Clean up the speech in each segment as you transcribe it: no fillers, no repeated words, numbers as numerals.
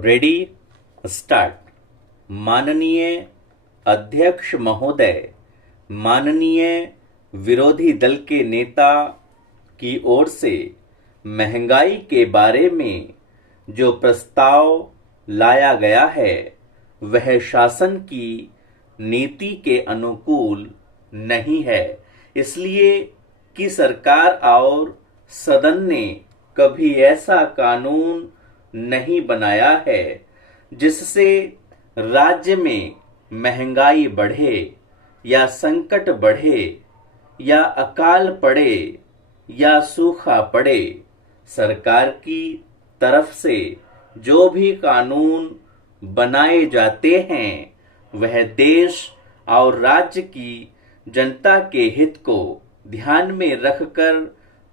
Ready start. माननीय अध्यक्ष महोदय, माननीय विरोधी दल के नेता की ओर से महंगाई के बारे में जो प्रस्ताव लाया गया है वह शासन की नीति के अनुकूल नहीं है, इसलिए कि सरकार और सदन ने कभी ऐसा कानून नहीं बनाया है जिससे राज्य में महंगाई बढ़े या संकट बढ़े या अकाल पड़े या सूखा पड़े। सरकार की तरफ से जो भी कानून बनाए जाते हैं वह देश और राज्य की जनता के हित को ध्यान में रखकर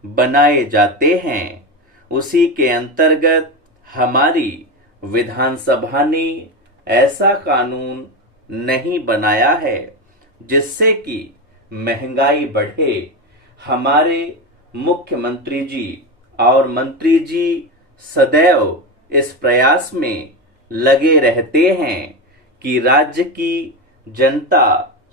बनाए जाते हैं। उसी के अंतर्गत हमारी विधानसभा ने ऐसा कानून नहीं बनाया है जिससे कि महंगाई बढ़े। हमारे मुख्यमंत्री जी और मंत्री जी सदैव इस प्रयास में लगे रहते हैं कि राज्य की जनता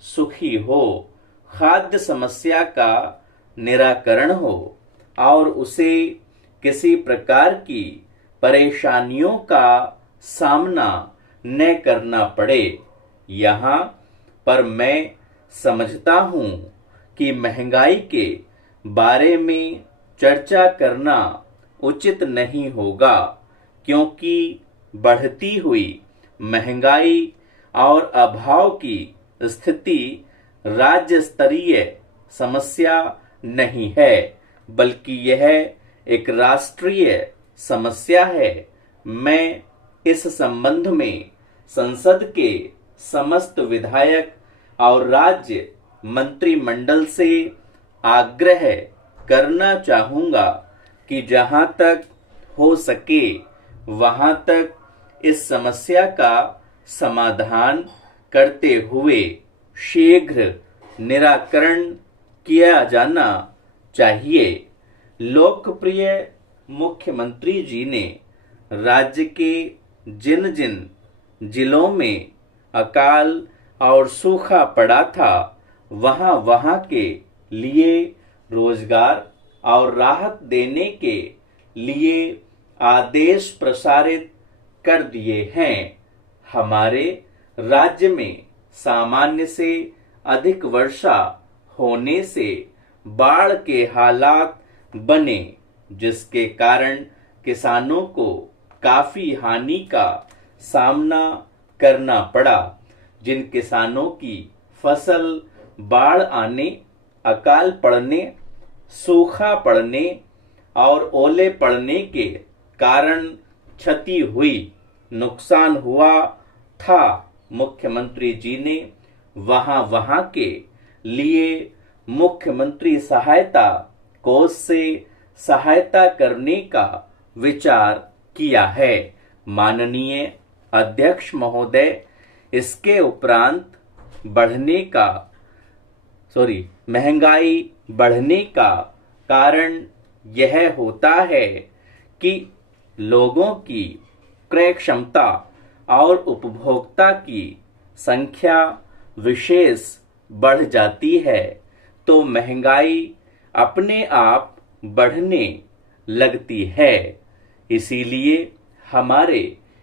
सुखी हो, खाद्य समस्या का निराकरण हो और उसे किसी प्रकार की परेशानियों का सामना न करना पड़े। यहाँ पर मैं समझता हूँ कि महंगाई के बारे में चर्चा करना उचित नहीं होगा, क्योंकि बढ़ती हुई महंगाई और अभाव की स्थिति राज्य स्तरीय समस्या नहीं है, बल्कि यह एक राष्ट्रीय समस्या है। मैं इस संबंध में संसद के समस्त विधायक और राज्य मंत्रिमंडल से आग्रह करना चाहूँगा कि जहाँ तक हो सके वहाँ तक इस समस्या का समाधान करते हुए शीघ्र निराकरण किया जाना चाहिए। लोकप्रिय मुख्यमंत्री जी ने राज्य के जिन जिन जिलों में अकाल और सूखा पड़ा था वहां के लिए रोजगार और राहत देने के लिए आदेश प्रसारित कर दिए हैं। हमारे राज्य में सामान्य से अधिक वर्षा होने से बाढ़ के हालात बने, जिसके कारण किसानों को काफी हानि का सामना करना पड़ा। जिन किसानों की फसल बाढ़ आने, अकाल पड़ने, सूखा पड़ने और ओले पड़ने के कारण क्षति हुई, नुकसान हुआ था, मुख्यमंत्री जी ने वहां के लिए मुख्यमंत्री सहायता कोष से सहायता करने का विचार किया है। माननीय अध्यक्ष महोदय, इसके उपरांत महंगाई बढ़ने का कारण यह होता है कि लोगों की क्रय क्षमता और उपभोक्ता की संख्या विशेष बढ़ जाती है, तो महंगाई अपने आप बढ़ने लगती है। इसीलिए हमारे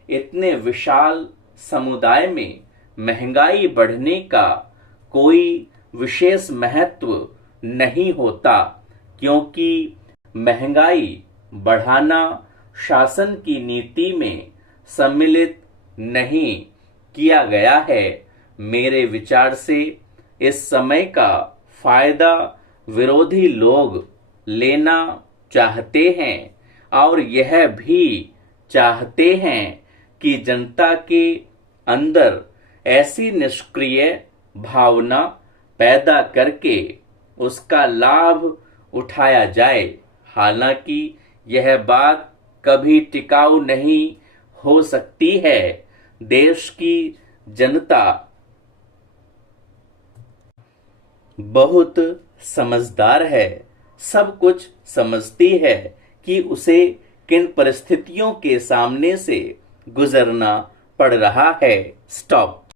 इतने विशाल समुदाय में महंगाई बढ़ने का कोई विशेष महत्व नहीं होता, क्योंकि महंगाई बढ़ाना शासन की नीति में सम्मिलित नहीं किया गया है। मेरे विचार से इस समय का फायदा विरोधी लोग लेना चाहते हैं और यह भी चाहते हैं कि जनता के अंदर ऐसी निष्क्रिय भावना पैदा करके उसका लाभ उठाया जाए। हालांकि यह बात कभी टिकाऊ नहीं हो सकती है। देश की जनता बहुत समझदार है, सब कुछ समझती है कि उसे किन परिस्थितियों के सामने से गुजरना पड़ रहा है। स्टॉप।